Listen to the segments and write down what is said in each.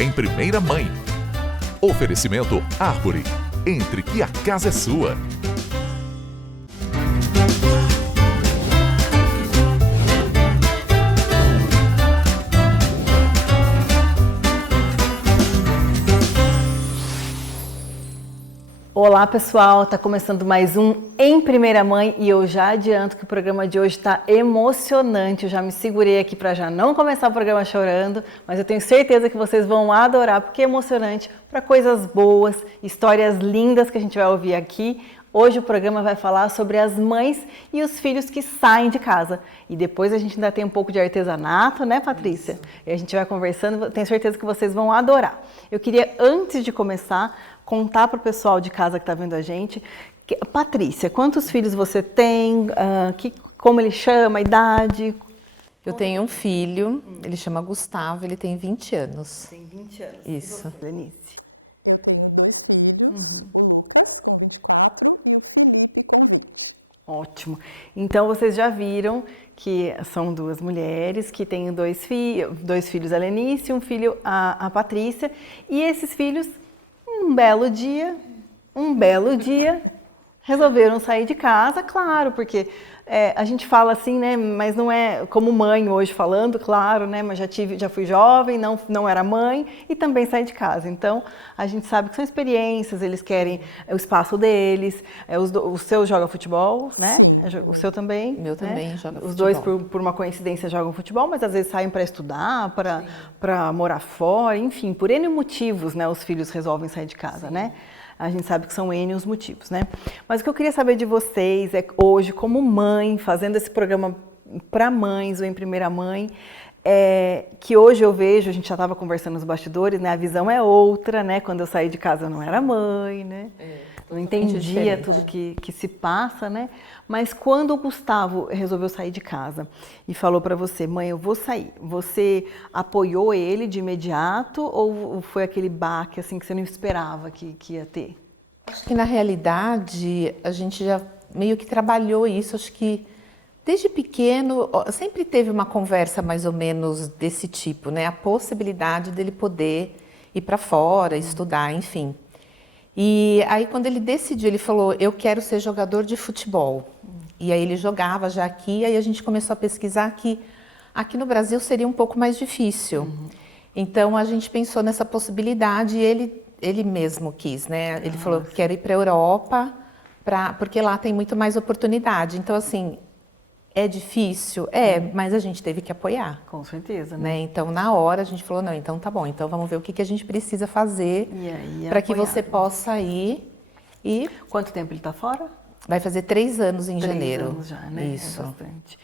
em Primeira Mãe. Oferecimento Árvore. Entre que a casa é sua. Olá pessoal, tá começando mais um Em Primeira Mãe e eu já adianto que o programa de hoje está emocionante. Eu já me segurei aqui para já não começar o programa chorando, mas eu tenho certeza que vocês vão adorar porque é emocionante para coisas boas, histórias lindas que a gente vai ouvir aqui. Hoje o programa vai falar sobre as mães e os filhos que saem de casa. E depois a gente ainda tem um pouco de artesanato, né, Patrícia? E a gente vai conversando, tenho certeza que vocês vão adorar. Eu queria, antes de começar, contar para o pessoal de casa que está vendo a gente. Patrícia, quantos filhos você tem? Como ele chama? A idade? Eu tenho um filho, ele chama Gustavo, ele tem 20 anos. Tem 20 anos. Isso. Denise? Eu tenho 2 filhos, o Lucas com 24 e o Felipe com 20. Ótimo. Então vocês já viram que são 2 mulheres que têm 2 filhos, a Lenice e um filho, a Patrícia. E esses filhos, um belo dia, resolveram sair de casa, claro, porque a gente fala assim, né, mas não é como mãe hoje falando, claro, né, mas já fui jovem, não era mãe e também saí de casa. Então, a gente sabe que são experiências, eles querem o espaço deles, o seu joga futebol, né? Sim. O seu também? Meu também joga futebol. Os dois, por uma coincidência, jogam futebol, mas às vezes saem para estudar, para morar fora, enfim, por N motivos, né, os filhos resolvem sair de casa, né? A gente sabe que são N os motivos, né? Mas o que eu queria saber de vocês é hoje, como mãe, fazendo esse programa para mães ou em primeira mãe, que hoje eu vejo, a gente já estava conversando nos bastidores, né? A visão é outra, né? Quando eu saí de casa eu não era mãe, né? Não entendia tudo que se passa, né? Mas quando o Gustavo resolveu sair de casa e falou para você, mãe, eu vou sair, você apoiou ele de imediato ou foi aquele baque assim que você não esperava que ia ter? Acho que na realidade a gente já meio que trabalhou isso, acho que desde pequeno sempre teve uma conversa mais ou menos desse tipo, né? A possibilidade dele poder ir para fora, estudar, enfim. E aí quando ele decidiu, ele falou, eu quero ser jogador de futebol. E aí ele jogava já aqui, aí a gente começou a pesquisar que aqui no Brasil seria um pouco mais difícil. Então a gente pensou nessa possibilidade e ele mesmo quis, né? Ele falou, quero ir para a Europa, porque lá tem muito mais oportunidade. Então assim, é difícil? Mas a gente teve que apoiar. Com certeza, né? Então, na hora, a gente falou, não, então tá bom, então vamos ver o que a gente precisa fazer para que você possa ir. E quanto tempo ele está fora? Vai fazer 3 anos em janeiro. 3 anos já, né? Isso. É bastante.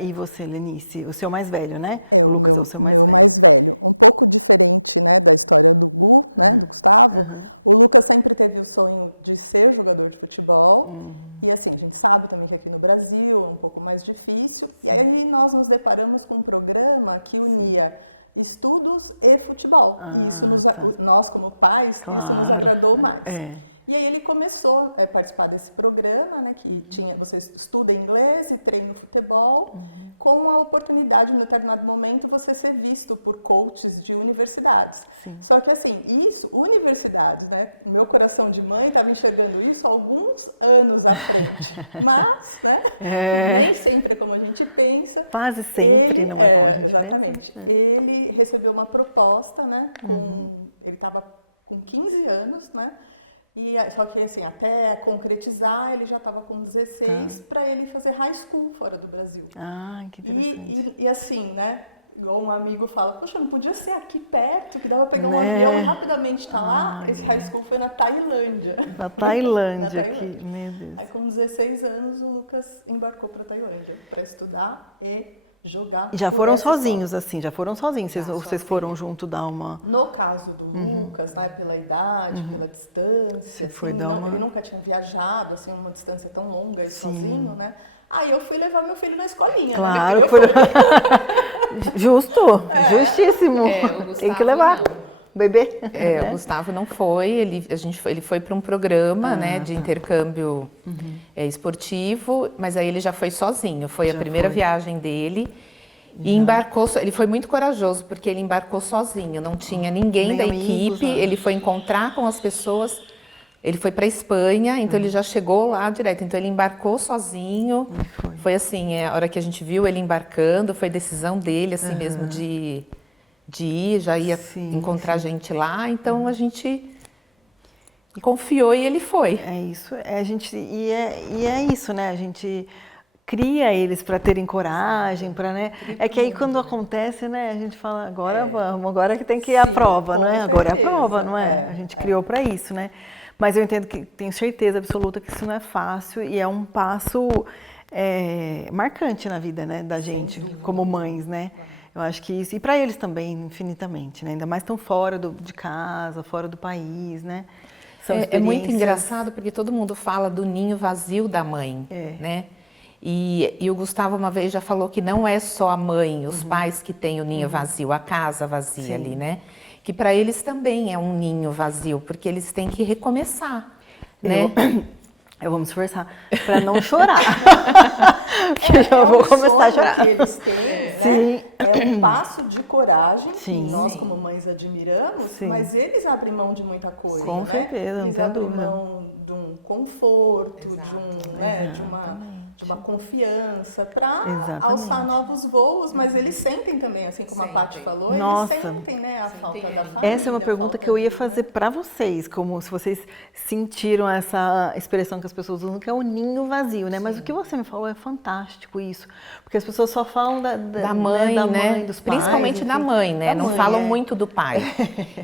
E você, Lenice, o seu mais velho, né? É o meu mais velho. Um pouco diferente, né, da história do Gu, né, do Gustavo. O Lucas sempre teve o sonho de ser jogador de futebol. E assim, a gente sabe também que aqui no Brasil é um pouco mais difícil. E aí nós nos deparamos com um programa que unia estudos e futebol. E isso nós como pais, isso nos agradou mais. E aí ele começou a participar desse programa, né, que você estuda inglês e treina futebol, com a oportunidade, em um determinado momento, você ser visto por coaches de universidades. Só que assim, universidades, né, o meu coração de mãe estava enxergando isso há alguns anos à frente. Mas, né, nem sempre é como a gente pensa. Quase sempre. Exatamente. Ele recebeu uma proposta, né, ele estava com 15 anos, né, só que assim, até concretizar, ele já estava com 16 para ele fazer high school fora do Brasil. Que interessante. E assim, né? Igual um amigo fala, poxa, não podia ser aqui perto, que dava para pegar um avião e rapidamente estar lá? Esse high school foi na Tailândia. Na Tailândia. Na Tailândia. Meu Deus. Aí com 16 anos o Lucas embarcou para a Tailândia para estudar e jogar. E já foram sozinhos, assim, já foram sozinhos? Vocês foram junto dar uma... No caso do Lucas, né, pela idade, pela distância, assim, ele nunca tinha viajado, assim, uma distância tão longa e sozinho, né? Aí eu fui levar meu filho na escolinha, claro, né? Justíssimo. Tem que levar. Bebê? O Gustavo não foi, ele foi para um programa, né, de intercâmbio esportivo, mas aí ele já foi sozinho, foi a primeira viagem dele. E embarcou, ele foi muito corajoso, porque ele embarcou sozinho, não tinha ninguém Nem da amigos, equipe, ele foi encontrar com as pessoas, ele foi para a Espanha, então ele já chegou lá direto, então ele embarcou sozinho, foi assim, a hora que a gente viu ele embarcando, foi decisão dele, assim mesmo, de ir, já ia encontrar gente lá, então a gente confiou e ele foi. É isso, é isso, né? A gente cria eles para terem coragem, para, né? É que aí quando acontece, né? A gente fala, agora vamos, agora que tem que ir à prova, né? Agora é a prova, não é? A gente criou para isso, né? Mas eu entendo que tenho certeza absoluta que isso não é fácil e é um passo marcante na vida, né, da gente, como mães, né? Eu acho que isso, e para eles também, infinitamente, né? Ainda mais tão fora de casa, fora do país, né? É muito engraçado porque todo mundo fala do ninho vazio da mãe, né? E o Gustavo uma vez já falou que não é só a mãe, os pais que têm o ninho vazio, a casa vazia ali, né? Que para eles também é um ninho vazio, porque eles têm que recomeçar, né? Eu vou me esforçar para não chorar. Um sonho que eles têm, né? É um passo de coragem que nós como mães admiramos, mas eles abrem mão de muita coisa, Com né? certeza, eles abrem mão de um conforto, de uma confiança para alçar novos voos, mas eles sentem também, assim como a Paty falou, eles sentem, né, a falta da família. Essa é uma pergunta que eu ia fazer para vocês, como se vocês sentiram essa expressão que as pessoas usam, que é o ninho vazio, né? Mas o que você me falou é fantástico isso, porque as pessoas só falam da mãe, né? Dos pais, principalmente da mãe, né? Não falam mãe, muito do pai.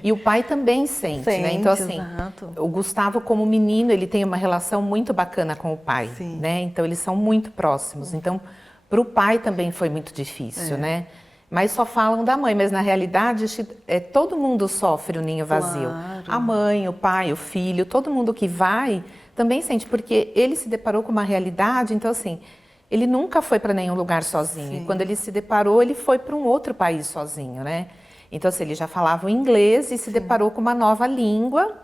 E o pai também sente, né? Então assim, o Gustavo como menino, ele tem uma relação muito bacana com o pai, né? Então eles são muito próximos. Então, para o pai também foi muito difícil, né? Mas só falam da mãe, mas na realidade todo mundo sofre o ninho vazio. A mãe, o pai, o filho, todo mundo que vai também sente, porque ele se deparou com uma realidade, então assim, ele nunca foi para nenhum lugar sozinho. E quando ele se deparou, ele foi para um outro país sozinho, né? Então assim, ele já falava o inglês e se deparou com uma nova língua.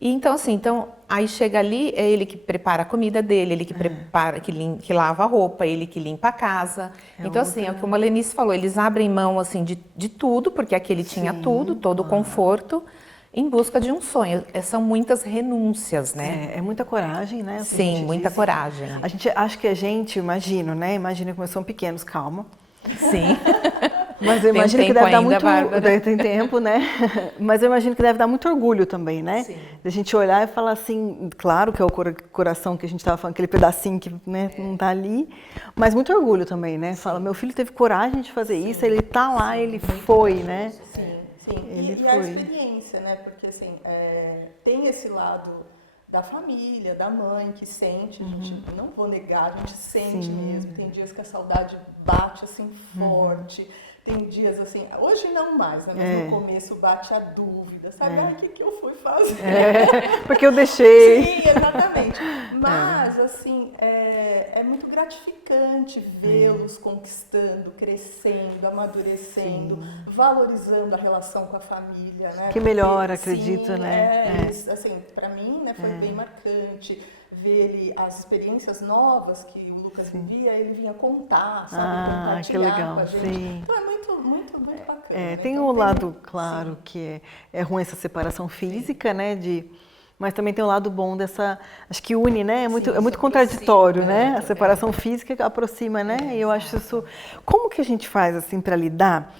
E então assim, aí chega ali, é ele que prepara a comida dele, ele que prepara, que lava a roupa, ele que limpa a casa. Então assim, é o que a Lenice falou, eles abrem mão assim de tudo, porque aqui ele tinha tudo, todo o conforto, em busca de um sonho. São muitas renúncias, né? É muita coragem, né? Sim, muita coragem. A gente acha que imagina como são pequenos, calma. Sim. Mas eu imagino que deve dar muito... Bárbara. Tem tempo, né? Mas eu imagino que deve dar muito orgulho também, né? Sim. Da gente olhar e falar assim, claro que é o coração que a gente estava falando, aquele pedacinho que não tá ali, mas muito orgulho também, né? Fala, meu filho teve coragem de fazer isso, ele tá lá, ele foi, né? Sim. E a experiência, né? Porque assim, tem esse lado da família, da mãe que sente, a gente não vou negar, a gente sente mesmo. Tem dias que a saudade bate assim forte, tem dias assim, hoje não mais, né? Mas no começo bate a dúvida, sabe? Ai, o que eu fui fazer? Porque eu deixei. Sim, exatamente. Mas assim, é muito gratificante vê-los conquistando, crescendo, amadurecendo, valorizando a relação com a família, né? Que melhora, acredito, né? Eles, assim, para mim, né, foi bem marcante ver as experiências novas que o Lucas vivia, ele vinha contar, sabe, compartilhar com a gente. Sim. Então é muito bacana, né? Tem então, um lado, claro, que é ruim essa separação física, né, mas também tem o lado bom dessa, acho que une, né? É muito contraditório, né? A separação física aproxima, né? E eu acho isso. Como que a gente faz assim para lidar?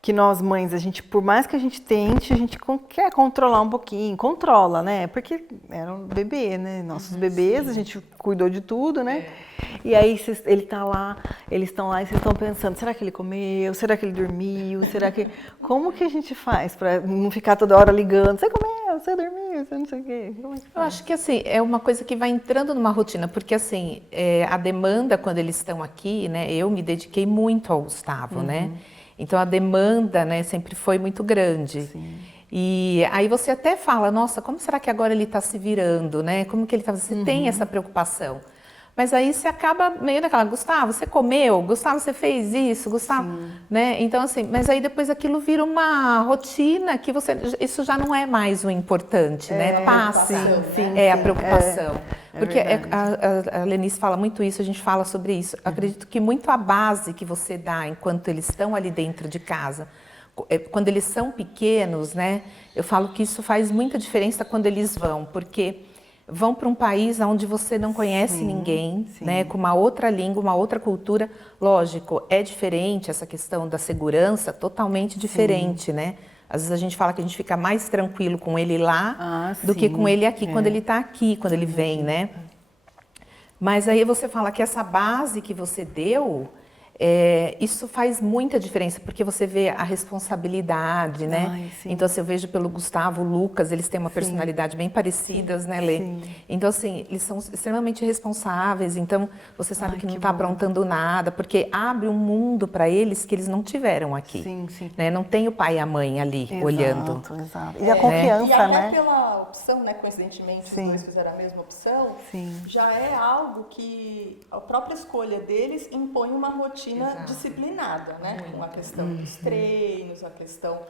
Que nós mães, por mais que a gente tente, a gente quer controlar um pouquinho, controla, né? Porque era um bebê, né? Nossos bebês, a gente cuidou de tudo, né? E aí ele tá lá, eles estão lá e vocês estão pensando, será que ele comeu? Será que ele dormiu? Será que... Como que a gente faz para não ficar toda hora ligando? Você comeu? Você dormiu? Você não sei o quê? Como é que faz? Eu acho que assim, é uma coisa que vai entrando numa rotina, porque assim, a demanda quando eles estão aqui, né? Eu me dediquei muito ao Gustavo, né? Então a demanda, né, sempre foi muito grande. Sim. E aí você até fala, nossa, como será que agora ele está se virando, né? Como que ele está? Você tem essa preocupação. Mas aí você acaba meio daquela, Gustavo, você comeu? Gustavo, você fez isso? Gustavo, né? Então assim, mas aí depois aquilo vira uma rotina que isso já não é mais o importante, né? Uma preocupação, né? É a preocupação. Porque a Lenice fala muito isso, a gente fala sobre isso. Acredito que muito a base que você dá enquanto eles estão ali dentro de casa, quando eles são pequenos, né? Eu falo que isso faz muita diferença quando eles vão, porque vão para um país onde você não conhece ninguém, né? Com uma outra língua, uma outra cultura. Lógico, é diferente essa questão da segurança, totalmente diferente, né? Às vezes a gente fala que a gente fica mais tranquilo com ele lá do que com ele aqui, quando ele está aqui, quando ele vem, né? Mas aí você fala que essa base que você deu, isso faz muita diferença, porque você vê a responsabilidade, né? Então, assim, eu vejo pelo Gustavo, o Lucas, eles têm uma personalidade bem parecidas, né, Lê? Então, assim, eles são extremamente responsáveis, então você sabe que não está aprontando nada, porque abre um mundo para eles que eles não tiveram aqui. Né? Não tem o pai e a mãe ali olhando. Exato. E a confiança, e até né? pela opção, né? Coincidentemente, os dois fizeram a mesma opção, já é algo que a própria escolha deles impõe uma rotina disciplinada, né? Com a questão dos treinos, a questão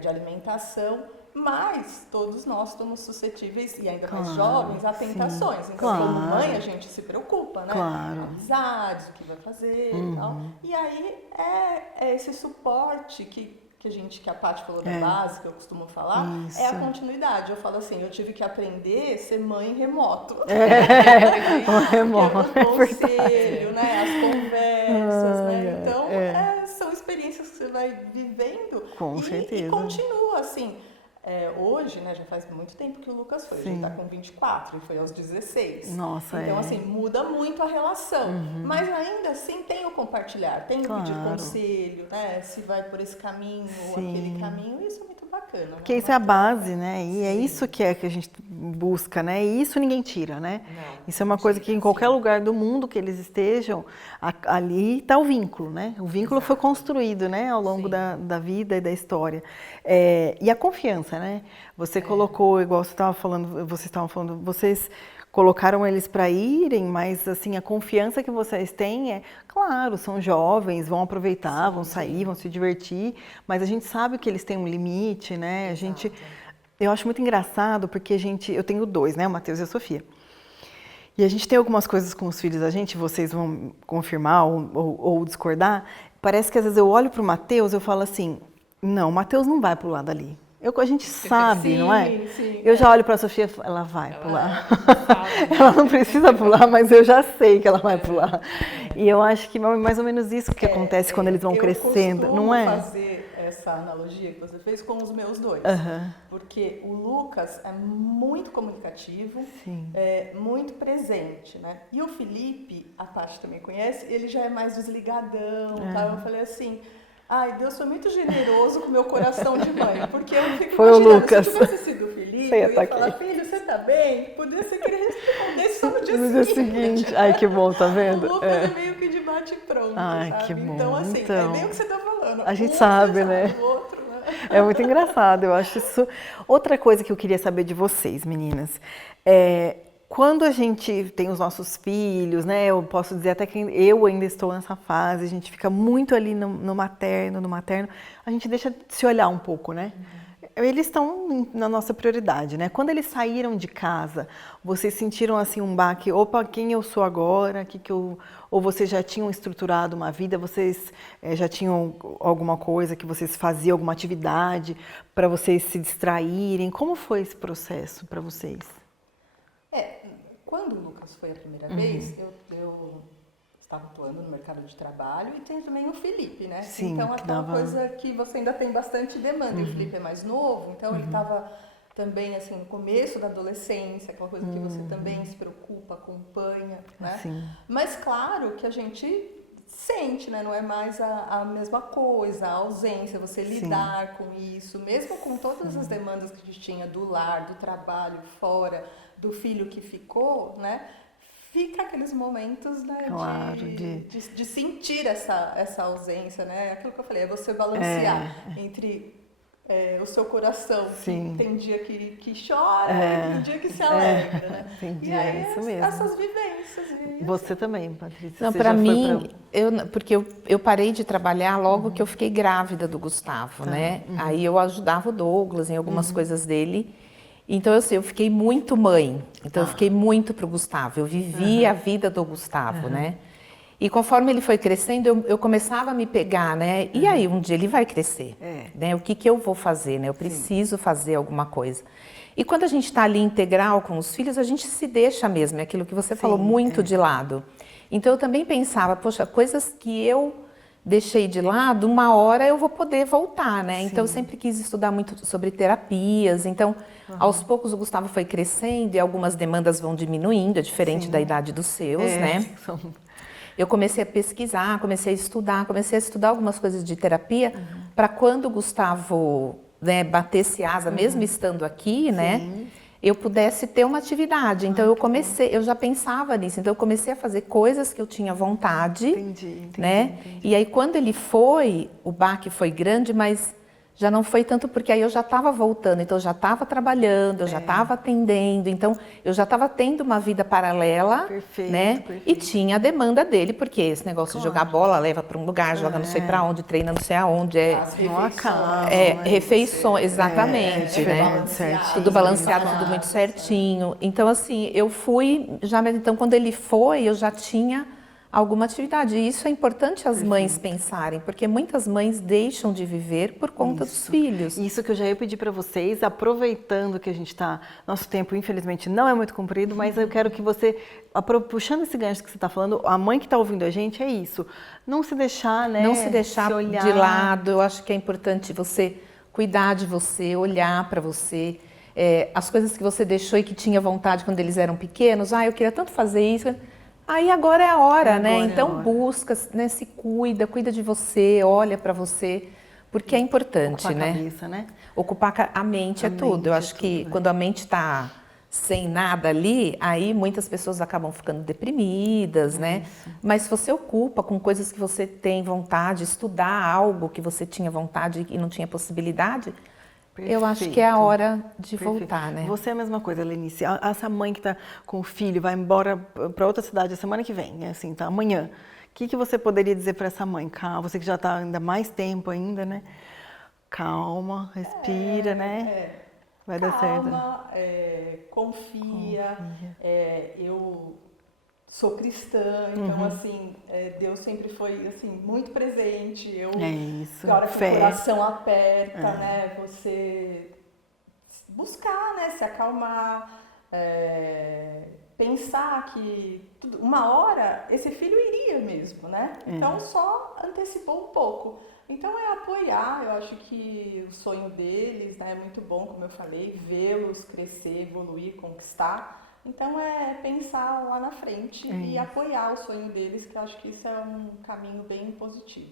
de alimentação, mas todos nós estamos suscetíveis, e ainda mais jovens, a tentações. Então, como mãe, a gente se preocupa, né? Amizades, o que vai fazer e tal. E aí é esse suporte que a Paty falou da base, que eu costumo falar, é a continuidade. Eu falo assim, eu tive que aprender a ser mãe remoto. O conselho, né? As conversas, né? Então, são experiências que você vai vivendo e continua assim. Hoje, né, já faz muito tempo que o Lucas foi, a gente está com 24 e foi aos 16. Então, assim, muda muito a relação. Mas ainda assim tem o compartilhar, tem o pedir conselho, né? Se vai por esse caminho ou aquele caminho, isso é muito bacana. Né? Porque isso é a base, né? E é isso que a gente busca, né? E isso ninguém tira, né? Isso é uma coisa que em qualquer lugar do mundo que eles estejam, ali está o vínculo, né? O vínculo foi construído, né? Ao longo da vida e da história. E a confiança, né? Você colocou, igual vocês estavam falando, vocês colocaram eles para irem, mas assim, a confiança que vocês têm claro, são jovens, vão aproveitar, vão sair, vão se divertir, mas a gente sabe que eles têm um limite, né? Eu acho muito engraçado porque eu tenho dois, né? O Matheus e a Sofia. E a gente tem algumas coisas com os filhos da gente, vocês vão confirmar ou discordar. Parece que às vezes eu olho para o Matheus e eu falo assim, não, o Matheus não vai para o lado ali. A gente sabe, não é? Eu já olho para a Sofia, ela vai pular. Ela não precisa pular, mas eu já sei que ela vai pular. E eu acho que é mais ou menos isso que acontece quando eles vão crescendo, não é? Eu costumo fazer essa analogia que você fez com os meus dois. Porque o Lucas é muito comunicativo, muito presente, né? E o Felipe, a Paty também conhece, ele já é mais desligadão, tá? Eu falei assim... Ai, Deus foi muito generoso com o meu coração de mãe, porque eu fico imaginando, se eu tivesse sido o Felipe, eu ia falar, filho, você tá bem? Podia ser que ele respondesse só no dia seguinte. Ai, que bom, tá vendo? O Lucas é meio que de bate pronto, sabe? Que bom. Então, assim, é bem o que você tá falando. A gente sabe, né? O outro, né? É muito engraçado, eu acho isso... Outra coisa que eu queria saber de vocês, meninas, quando a gente tem os nossos filhos, né, eu posso dizer até que eu ainda estou nessa fase, a gente fica muito ali no materno, a gente deixa de se olhar um pouco, né? Eles estão na nossa prioridade, né? Quando eles saíram de casa, vocês sentiram assim um baque, opa, quem eu sou agora? Ou vocês já tinham estruturado uma vida, vocês já tinham alguma coisa que vocês faziam, alguma atividade para vocês se distraírem? Como foi esse processo para vocês? Quando o Lucas foi a primeira vez, eu estava atuando no mercado de trabalho e tem também o Felipe, né? Então, aquela coisa que você ainda tem bastante demanda. E o Felipe é mais novo, então ele estava também, assim, no começo da adolescência, aquela coisa que você também se preocupa, acompanha, né? Mas, claro, que a gente sente, né? Não é mais a mesma coisa, a ausência, você lidar com isso, mesmo com todas as demandas que a gente tinha do lar, do trabalho, fora, do filho que ficou, né? Fica aqueles momentos, né, de sentir essa ausência, né? Aquilo que eu falei, é você balancear entre o seu coração, que tem dia que chora e tem dia que se alegra, né? E aí, essas vivências. Você também, Patrícia? Não, para mim, porque eu parei de trabalhar logo que eu fiquei grávida do Gustavo, né? Aí eu ajudava o Douglas em algumas coisas dele. Então, assim, eu fiquei muito mãe. Então, eu fiquei muito pro Gustavo. Eu vivi a vida do Gustavo, né? E conforme ele foi crescendo, eu começava a me pegar, né? E aí, um dia ele vai crescer, né? O que que eu vou fazer, né? Eu preciso fazer alguma coisa. E quando a gente está ali integral com os filhos, a gente se deixa mesmo, é aquilo que você falou, muito de lado. Então, eu também pensava, poxa, coisas que eu deixei de lado, uma hora eu vou poder voltar, né? Então, eu sempre quis estudar muito sobre terapias. Então, aos poucos o Gustavo foi crescendo e algumas demandas vão diminuindo, é diferente da idade dos seus, né? Eu comecei a pesquisar, comecei a estudar algumas coisas de terapia para quando o Gustavo, né, batesse asa, mesmo estando aqui, né? Eu pudesse ter uma atividade. Então eu já pensava nisso. Então eu comecei a fazer coisas que eu tinha vontade, né? E aí quando ele foi, o baque foi grande, mas já não foi tanto porque aí eu já estava voltando, então eu já estava trabalhando, eu já estava atendendo, então eu já estava tendo uma vida paralela, né? E tinha a demanda dele, porque esse negócio de jogar bola leva para um lugar, joga não sei para onde, treina não sei aonde. As refeições. Refeições, exatamente, né? Tudo balanceado, tudo muito separadas, certinho. Então assim, eu fui, então quando ele foi, eu já tinha alguma atividade. E isso é importante as mães pensarem, porque muitas mães deixam de viver por conta dos filhos. Isso que eu já ia pedir para vocês, aproveitando que a gente está... Nosso tempo, infelizmente, não é muito comprido, mas eu quero que você, puxando esse gancho que você está falando, a mãe que está ouvindo a gente, é isso. Não se deixar, né? Não se deixar de lado. Eu acho que é importante você cuidar de você, olhar para você. As coisas que você deixou e que tinha vontade quando eles eram pequenos. Eu queria tanto fazer isso... Aí agora é a hora, né? Então busca, né? Se cuida de você, olha para você, porque é importante, ocupar né? A cabeça, né? Ocupar a mente é tudo. Eu acho que quando a mente está sem nada ali, aí muitas pessoas acabam ficando deprimidas, né? Mas se você ocupa com coisas que você tem vontade, estudar algo que você tinha vontade e não tinha possibilidade, eu acho que é a hora de voltar, né? Você é a mesma coisa, Lenice. Essa mãe que está com o filho, vai embora para outra cidade a semana que vem, assim, tá? Amanhã. O que você poderia dizer para essa mãe? Calma, você que já está ainda mais tempo ainda, né? Calma, respira, né? Vai dar certo. Calma, confia. Eu sou cristã, então assim, Deus sempre foi assim muito presente. Na hora que o coração aperta, né, você buscar, né, se acalmar, pensar que uma hora esse filho iria mesmo, né? Então só antecipou um pouco. Então é apoiar. Eu acho que o sonho deles, né, é muito bom, como eu falei, vê-los crescer, evoluir, conquistar. Então é pensar lá na frente e apoiar o sonho deles, que eu acho que isso é um caminho bem positivo.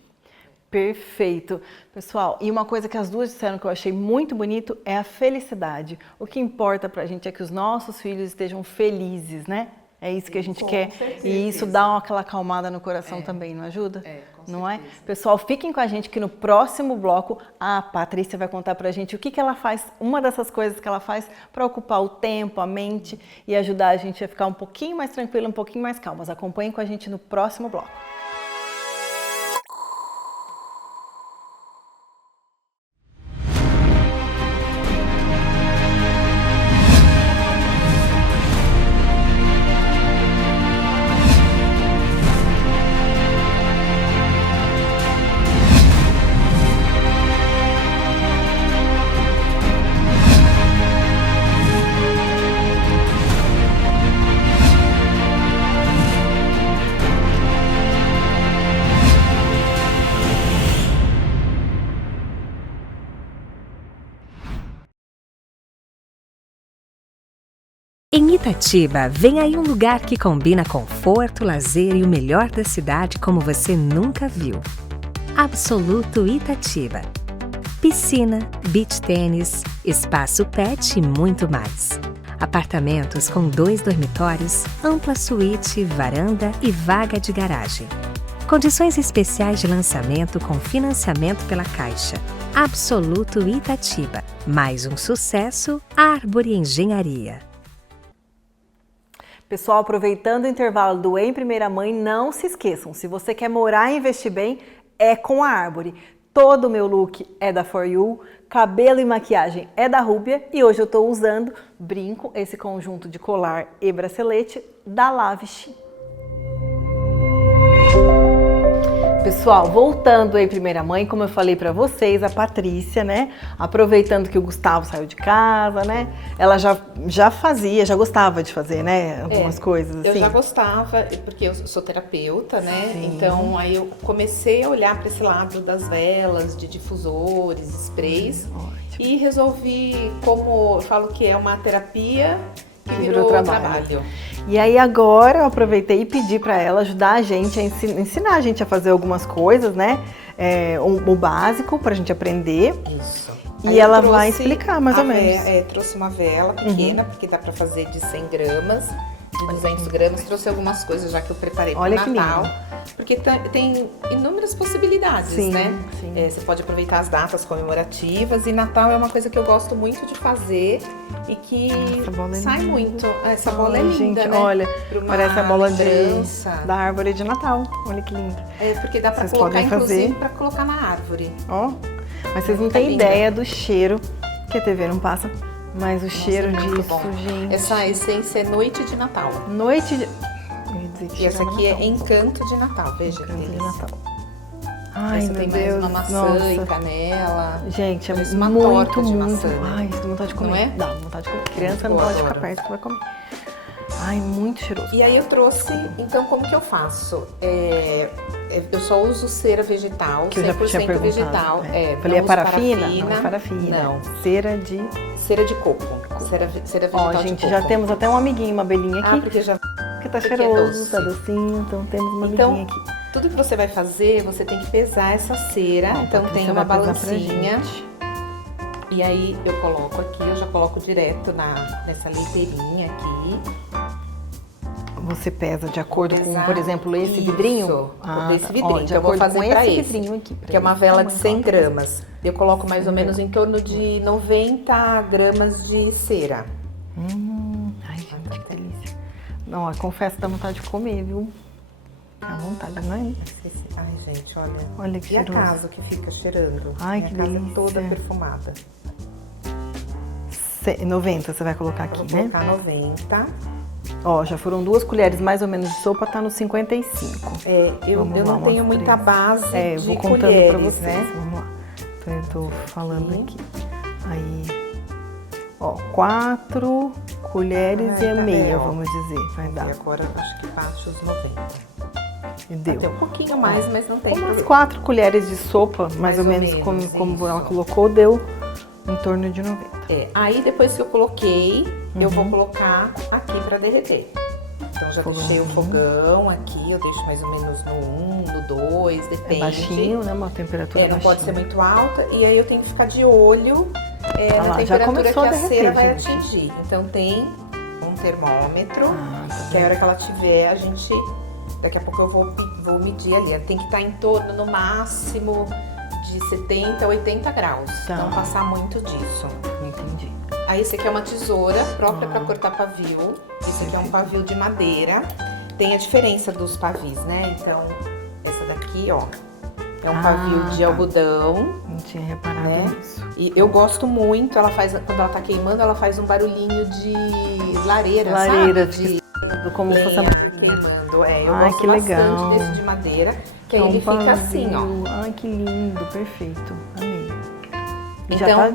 Perfeito. Pessoal, e uma coisa que as duas disseram que eu achei muito bonito é a felicidade. O que importa pra gente é que os nossos filhos estejam felizes, né? É isso que a gente quer. Certeza. E isso dá aquela acalmada no coração também, não ajuda? Não é? Pessoal, fiquem com a gente que no próximo bloco a Patrícia vai contar pra gente o que ela faz, uma dessas coisas que ela faz para ocupar o tempo, a mente e ajudar a gente a ficar um pouquinho mais tranquila, um pouquinho mais calmas. Acompanhem com a gente no próximo bloco. Em Itatiba, vem aí um lugar que combina conforto, lazer e o melhor da cidade como você nunca viu. Absoluto Itatiba. Piscina, beach tênis, espaço pet e muito mais. Apartamentos com 2 dormitórios, ampla suíte, varanda e vaga de garagem. Condições especiais de lançamento com financiamento pela Caixa. Absoluto Itatiba. Mais um sucesso, Árvore Engenharia. Pessoal, aproveitando o intervalo do Em Primeira Mãe, não se esqueçam, se você quer morar e investir bem, é com a Árvore. todo o meu look é da For You, cabelo e maquiagem é da Rúbia e hoje eu tô usando brinco, esse conjunto de colar e bracelete da Lavish. Pessoal, voltando aí primeira mãe, como eu falei pra vocês, a Patrícia, né, aproveitando que o Gustavo saiu de casa, né, ela já fazia, já gostava de fazer, né, algumas coisas assim. Eu já gostava, porque eu sou terapeuta, né, então aí eu comecei a olhar para esse lado das velas, de difusores, sprays, e resolvi, como eu falo que é uma terapia que virou trabalho. E aí agora eu aproveitei e pedi para ela ajudar a gente, a ensinar a gente a fazer algumas coisas, né? O básico para a gente aprender. Isso. E aí ela vai explicar mais ou menos. Trouxe uma vela pequena, porque dá para fazer de 100 gramas, de 200 gramas. Trouxe algumas coisas já que eu preparei para o Natal. Porque tem inúmeras possibilidades, né? Sim. Você pode aproveitar as datas comemorativas e Natal é uma coisa que eu gosto muito de fazer e que sai muito. Essa bola é linda, gente, né? Olha, parece a bola lembrança da árvore de Natal. Olha que linda. Porque dá pra colocar, inclusive, pra colocar na árvore. Ó, mas vocês não têm ideia do cheiro que a TV não passa. Mas o cheiro disso, muito bom. Gente. Essa essência é Noite de Natal. Noite de... E essa aqui é Encanto de Natal. Veja que delícia. Ai, essa tem mais uma maçã e canela. Gente, parece uma torta de maçã, né? Ai, dá vontade de comer. Não é? Dá vontade de comer. Criança não pode ficar perto, vai comer. Ai, muito cheiroso. E aí eu trouxe, então como que eu faço? Eu só uso cera vegetal, 100% vegetal. Não uso parafina. Não. Cera de coco. Cera vegetal de coco. Já temos até um amiguinho, uma abelhinha aqui. Ah, porque já... Porque tá cheiroso, é doce. Tá docinho, então temos uma amiguinha aqui. Tudo que você vai fazer, você tem que pesar essa cera. Então tem uma balancinha. E aí eu coloco aqui, eu já coloco direto nessa leiteirinha aqui. Você pesa de acordo com, por exemplo, esse vidrinho? Isso, desse vidrinho. Então eu vou fazer para esse, que é uma vela de 100 gramas. Eu coloco mais ou menos em torno de 90 gramas de cera. Ai, gente, não, confesso que dá vontade de comer, viu? Dá vontade, não é? Esqueci. Ai, gente, olha. Que e a casa que fica cheirando? Minha casa é toda perfumada. 90 você vai colocar aqui, eu vou colocar 90. Ó, já foram 2 colheres mais ou menos de sopa, tá no 55. Eu não tenho muita base de colheres, né? Vamos lá. Então eu tô falando aqui. Aí, ó, 4 colheres e meia, vamos dizer. Vai ver, agora acho que bate os 90. Deu. Até um pouquinho mais, mas não tem problema. 4 colheres de sopa, mais ou menos como ela colocou, deu em torno de 90. Aí depois que eu coloquei, eu vou colocar aqui para derreter. Então já deixei o fogão aqui, eu deixo mais ou menos no 1, no 2, depende. Baixinho, né? Uma temperatura não pode ser muito alta. E aí eu tenho que ficar de olho na temperatura que a cera vai atingir. Então tem um termômetro, que a hora que ela tiver, a gente... Daqui a pouco eu vou medir ali. Ela tem que estar em torno, no máximo, de 70 a 80 graus. Não passar muito disso. Entendi. Aí esse aqui é uma tesoura própria para cortar pavio. Esse aqui é um pavio de madeira. Tem a diferença dos pavis, né? Então, essa daqui, ó, é um pavio de algodão. Não tinha reparado nisso. E eu gosto muito, quando ela tá queimando, ela faz um barulhinho de lareira, sabe? De lenha queimando. Eu gosto bastante desse de madeira, que aí ele fica assim, ó. Ai, que lindo, perfeito. Amei. Então,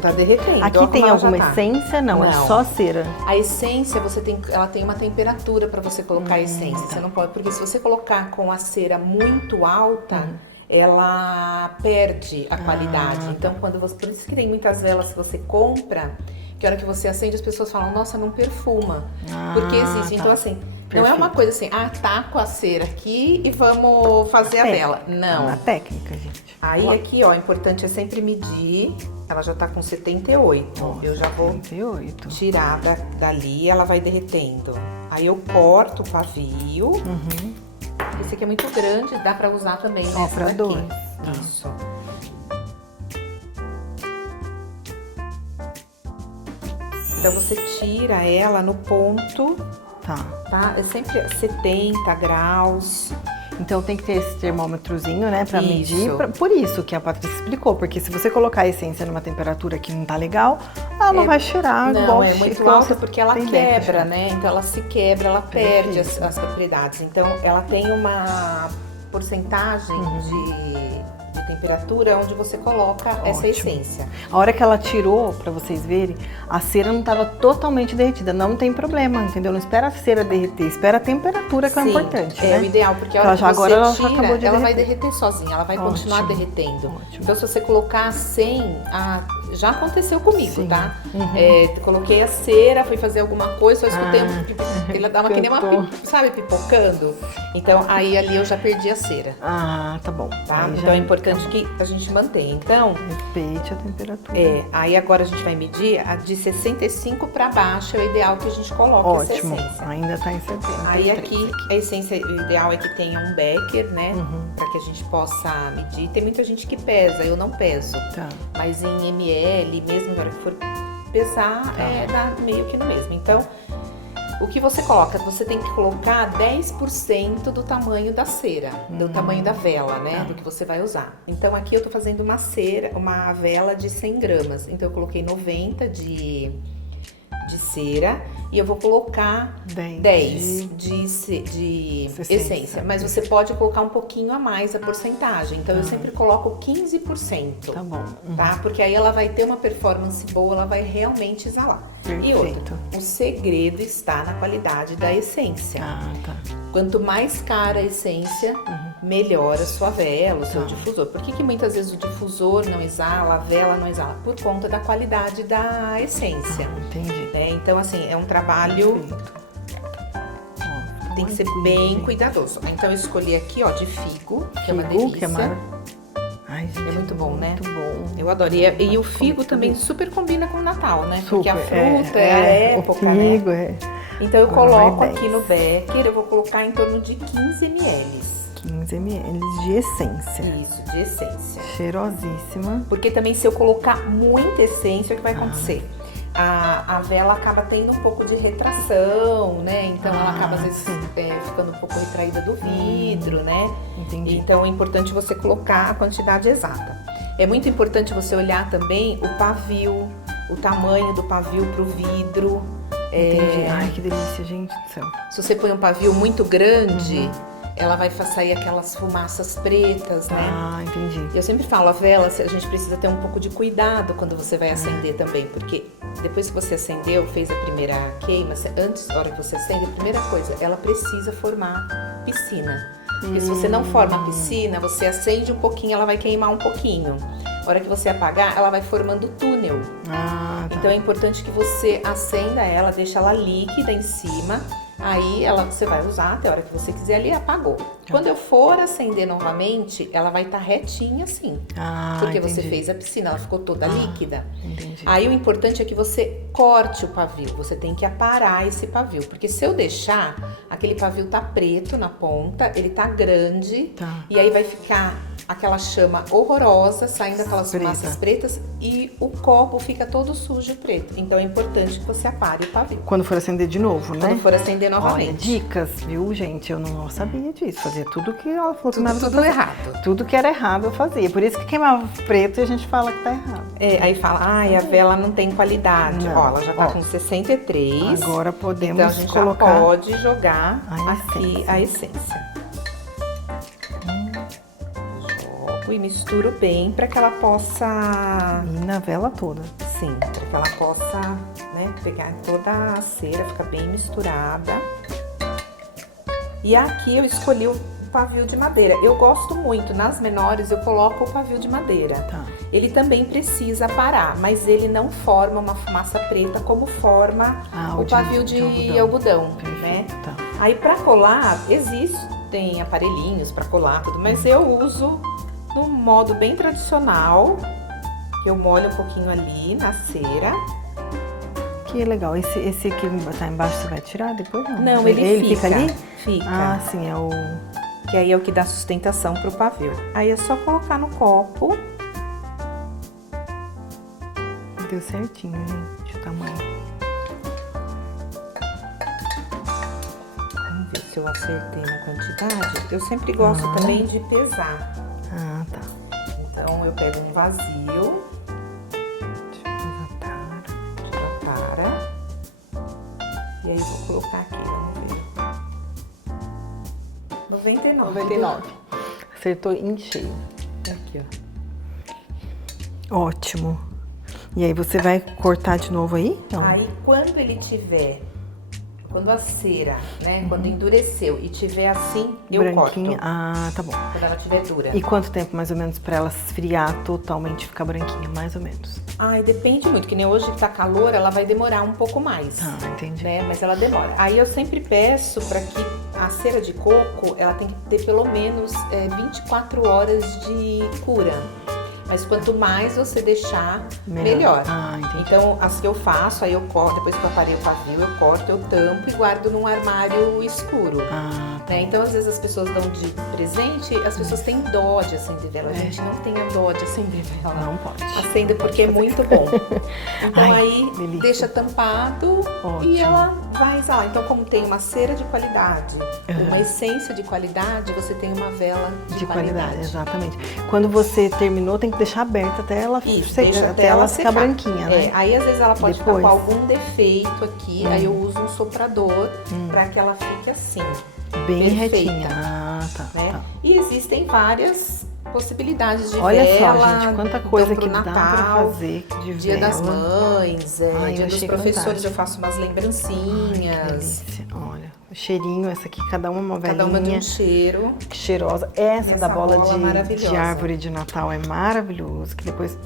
tá derretendo. Aqui ó, tem como ela alguma já tá. essência? Não, é só cera. A essência, ela tem uma temperatura para você colocar a essência. Você não pode, porque se você colocar com a cera muito alta, ela perde a qualidade. Então, por isso que tem muitas velas que você compra, que a hora que você acende, as pessoas falam, nossa, não perfuma. Porque existe. Então, assim, não é uma coisa assim, taco a cera aqui e vamos fazer a vela. Não. É uma técnica, gente. Aí aqui, ó, o importante é sempre medir. Ela já tá com 78. Eu já vou tirar dali, ela vai derretendo. Aí eu corto o pavio. Esse aqui é muito grande, dá pra usar também nessa daqui. Isso. Então você tira ela no ponto, tá? É sempre 70 graus. Então tem que ter esse termômetrozinho, né, pra Isso. medir. Por isso que a Patrícia explicou, porque se você colocar a essência numa temperatura que não tá legal, ela não vai cheirar. Não, igual é X, muito igual alta você porque ela tem ideia que quebra, cheira. né? Então ela se quebra, ela perde as propriedades. Então ela tem uma porcentagem de temperatura onde você coloca essa essência. A hora que ela tirou, pra vocês verem, a cera não estava totalmente derretida. Não tem problema, entendeu? Não espera a cera derreter, espera a temperatura que é importante. É né? o ideal, porque a hora que Ela já- você agora ela já tira, acabou de ela vai derreter. derreter sozinha, ela vai continuar Ótimo, derretendo. ótimo. Então se você colocar sem, já aconteceu comigo, Sim. tá? Coloquei a cera, fui fazer alguma coisa, só escutei ele dá uma que nem uma, cantou. sabe, pipocando. Então aí ali eu já perdi a cera, Ah, tá bom. tá? Aí já Então é importante que a gente mantenha. Então, respeite a temperatura. aí agora a gente vai medir a de 65 para baixo, é o ideal que a gente coloque essa Ótimo. essência. Ainda tá em 70. Aí aqui a essência, o ideal é que tenha um becker, né? Para que a gente possa medir. Tem muita gente que pesa, eu não peso. Tá. Mas em ml, mesmo na hora que for pesar, dá meio que no mesmo. Então, o que você coloca? Você tem que colocar 10% do tamanho da cera, do tamanho da vela, né? Do que você vai usar. Então aqui eu tô fazendo uma vela de 100 gramas. Então eu coloquei 90 de cera e eu vou colocar 10 de essência. Mas você pode colocar um pouquinho a mais a porcentagem. Então eu sempre coloco 15%. Tá bom. Tá? Porque aí ela vai ter uma performance boa, ela vai realmente exalar. E Perfeito. outra, o segredo está na qualidade da essência. Ah, tá. Quanto mais cara a essência, melhor a sua vela, o seu difusor. Por que muitas vezes o difusor não exala, a vela não exala? Por conta da qualidade da essência. Entendi. Né? Então, assim, é um trabalho, tem que ser bem cuidadoso. Então, eu escolhi aqui, ó, de figo, que é uma Figo, que é delícia. Ai, gente, É muito bom, né? Muito bom. Eu adoro. E o figo também super combina com o Natal, né? Porque a Super, fruta é a época, o né? figo, é. Então eu coloco Vai aqui no becker, eu vou colocar em torno de 15 ml. 15 ml de essência. Isso, de essência. Cheirosíssima. Porque também se eu colocar muita essência, o que vai acontecer? A vela acaba tendo um pouco de retração, né? Então ela acaba às vezes ficando um pouco retraída do vidro, né? Entendi. Então é importante você colocar a quantidade exata. É muito importante você olhar também o pavio, o tamanho do pavio para o vidro. Entendi. Ai, que delícia, gente do céu. Se você põe um pavio muito grande, ela vai sair aquelas fumaças pretas, né? Ah, entendi. Eu sempre falo, a vela, a gente precisa ter um pouco de cuidado quando você vai acender também, porque depois que você acendeu, fez a primeira queima, antes, na hora que você acende, a primeira coisa, ela precisa formar piscina. Porque se você não forma a piscina, você acende um pouquinho, ela vai queimar um pouquinho. A hora que você apagar, ela vai formando túnel. Ah, Então é importante que você acenda ela, deixa ela líquida em cima. Aí você vai usar até a hora que você quiser ali, apagou. Quando eu for acender novamente, ela vai estar retinha assim. Porque você entendi. fez a piscina, ela ficou toda líquida. Aí o importante é que você corte o pavio, você tem que aparar esse pavio. Porque se eu deixar, aquele pavio tá preto na ponta, ele tá grande, e aí vai ficar aquela chama horrorosa, saindo aquelas fumaças pretas, e o copo fica todo sujo preto. Então é importante que você apare o pavio. Quando for acender de novo, né? Quando for acender Olha, novamente. dicas, viu, gente? Eu não sabia disso. Fazia tudo que ela falou que não era pra Tudo fazer. errado. Tudo que era errado eu fazia. Por isso que queimava preto e a gente fala que tá errado. Aí fala, a vela não tem qualidade. Não. Ó, ela já tá com 63. Agora podemos Então a gente colocar já pode jogar a aqui a essência. Jogo e misturo bem para que ela possa, e na vela toda. sim, para que ela possa, né, pegar toda a cera, ficar bem misturada. E aqui eu escolhi o pavio de madeira. Eu gosto muito, nas menores eu coloco o pavio de madeira. Tá. Ele também precisa parar, mas ele não forma uma fumaça preta como forma o pavio de algodão, né? Tá. Aí para colar, existem aparelhinhos para colar tudo, mas eu uso no modo bem tradicional, que eu molho um pouquinho ali na cera. Que legal. Esse que tá embaixo você vai tirar depois? Não, ele fica ali? Fica. Ah, sim, é o... Que aí é o que dá sustentação pro pavio. Aí é só colocar no copo. Deu certinho, gente, o tamanho. Vamos ver se se eu acertei na quantidade, eu sempre gosto também de pesar. Ah, tá. Então eu pego um vazio, tiro a tara, e aí eu vou colocar aqui, vamos ver. 99. 99. Acertou em cheio. Aqui, ó. Ótimo. E aí você vai cortar de novo aí? Aí quando ele tiver, quando a cera, né, quando endureceu e tiver assim, eu Branquinha. corto. Ah, tá bom. Quando ela tiver dura. E quanto tempo mais ou menos pra ela esfriar totalmente, ficar branquinha, mais ou menos? Ai, depende muito, que nem hoje que tá calor, ela vai demorar um pouco mais. Ah, entendi. Né? Mas ela demora. Aí eu sempre peço para que a cera de coco, ela tem que ter pelo menos 24 horas de cura. Mas quanto mais você deixar, melhor. Ah, entendi. Então, assim que eu faço, aí eu corto, depois que eu aparei o pavio, eu corto, eu tampo e guardo num armário escuro. Né? Então, às vezes as pessoas dão de presente, as pessoas têm dó de acender vela. A gente não tenha dó de acender vela. Não pode. Acenda porque é muito bom. Então Ai, aí delícia. deixa tampado e ela vai exalar. Então, como tem uma cera de qualidade, uma essência de qualidade, você tem uma vela de qualidade. Exatamente. Quando você terminou, tem que deixar aberta até ela Isso, secar, deixa até ela ficar secar. branquinha, né? Aí às vezes ela pode ficar com Depois. algum defeito aqui, aí eu uso um soprador para que ela fique assim, Bem perfeita. retinha. Ah, tá. né? Tá. E existem várias possibilidades de Olha vela, só, gente, quanta coisa então pro que dá pra Natal, fazer de Dia vela. das Mães, Ai, Dia eu dos achei Professores, fantástico. eu faço umas lembrancinhas, Delícia. Olha, o cheirinho, essa aqui, cada uma velinha. cada uma de um cheiro. Cheirosa. E essa da bola de, maravilhosa. de árvore de Natal é maravilhoso, que depois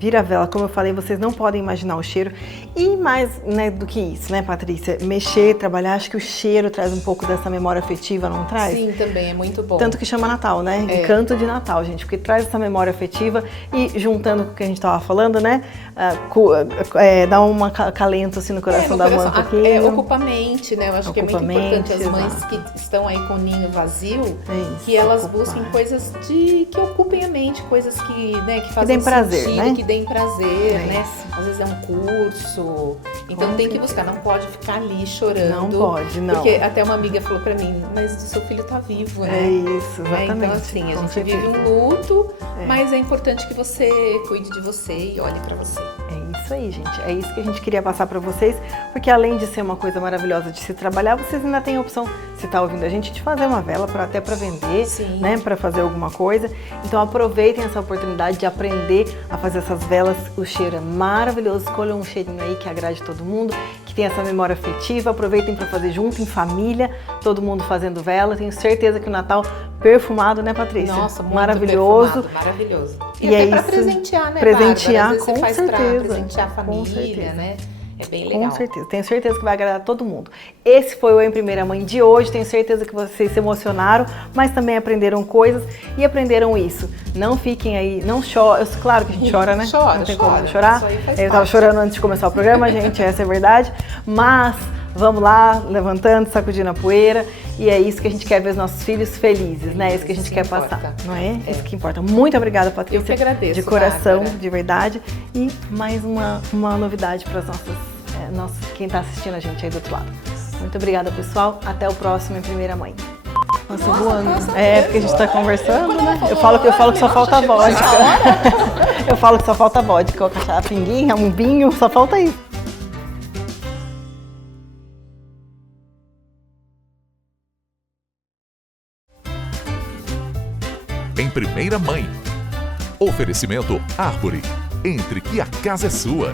vira a vela. Como eu falei, vocês não podem imaginar o cheiro. E mais, né, do que isso, né, Patrícia? Mexer, trabalhar, acho que o cheiro traz um pouco dessa memória afetiva, não traz? Sim, também é muito bom. Tanto que chama Natal, né? Encanto de Natal, gente, porque traz essa memória afetiva e juntando com o que a gente tava falando, né? Dá um acalento assim no coração no da coração, mãe um pouquinho. ocupa a mente, né? Eu acho que é muito Ocupa a importante mente, as mães exato. que estão aí com o ninho vazio, isso, que elas ocupar. busquem coisas que ocupem a mente, coisas que, né, que fazem deem prazer, sentido, né? que deem prazer, né? isso. Às vezes é um curso, então tem que buscar, não pode ficar ali chorando. Não pode, não. Porque até uma amiga falou pra mim, mas o seu filho tá vivo, né? É isso, Né? exatamente. Então assim, a Com gente certeza. vive um luto, mas é importante que você cuide de você e olhe pra você. É isso aí, gente. É isso que a gente queria passar pra vocês, porque além de ser uma coisa maravilhosa de se trabalhar, vocês ainda têm a opção, se tá ouvindo a gente, de fazer uma vela até para vender, Sim. né, para fazer alguma coisa. Então aproveitem essa oportunidade de aprender a fazer essas velas. O cheiro é maravilhoso. Escolham um cheirinho aí que agrade todo mundo, que tem essa memória afetiva. Aproveitem para fazer junto, em família, todo mundo fazendo vela. Tenho certeza que o Natal perfumado, né, Patrícia? Nossa, muito maravilhoso. perfumado, maravilhoso. E, E até é para isso. presentear, né, Presentear, Bárbara? Às vezes você com faz para certeza. presentear a Com família, certeza. né? É bem legal. Com certeza, tenho certeza que vai agradar todo mundo. Esse foi o Em Primeira Mãe de hoje, tenho certeza que vocês se emocionaram, mas também aprenderam coisas e aprenderam isso. Não fiquem aí, não chorem, claro que a gente chora, né? Chora, não tem como chora. não chorar. Isso aí faz Eu tava parte. chorando antes de começar o programa, gente, essa é a verdade. Mas vamos lá, levantando, sacudindo a poeira. E é isso que a gente quer ver os nossos filhos felizes, né? É isso que a gente isso quer importa. passar, não é? Isso que importa. Muito obrigada, Patrícia. Eu que agradeço, de coração, Bárbara. de verdade. E mais uma novidade para as quem está assistindo a gente aí do outro lado. Muito obrigada, pessoal. Até o próximo Em Primeira Mãe. Nossa, voando. passa É, porque a gente está conversando, né? Eu falo que só falta vodka. Eu falo que só falta vodka, a cachaça, a pinguinha, um vinho, só falta isso. Em Primeira Mãe. Oferecimento Árvore. Entre que a casa é sua.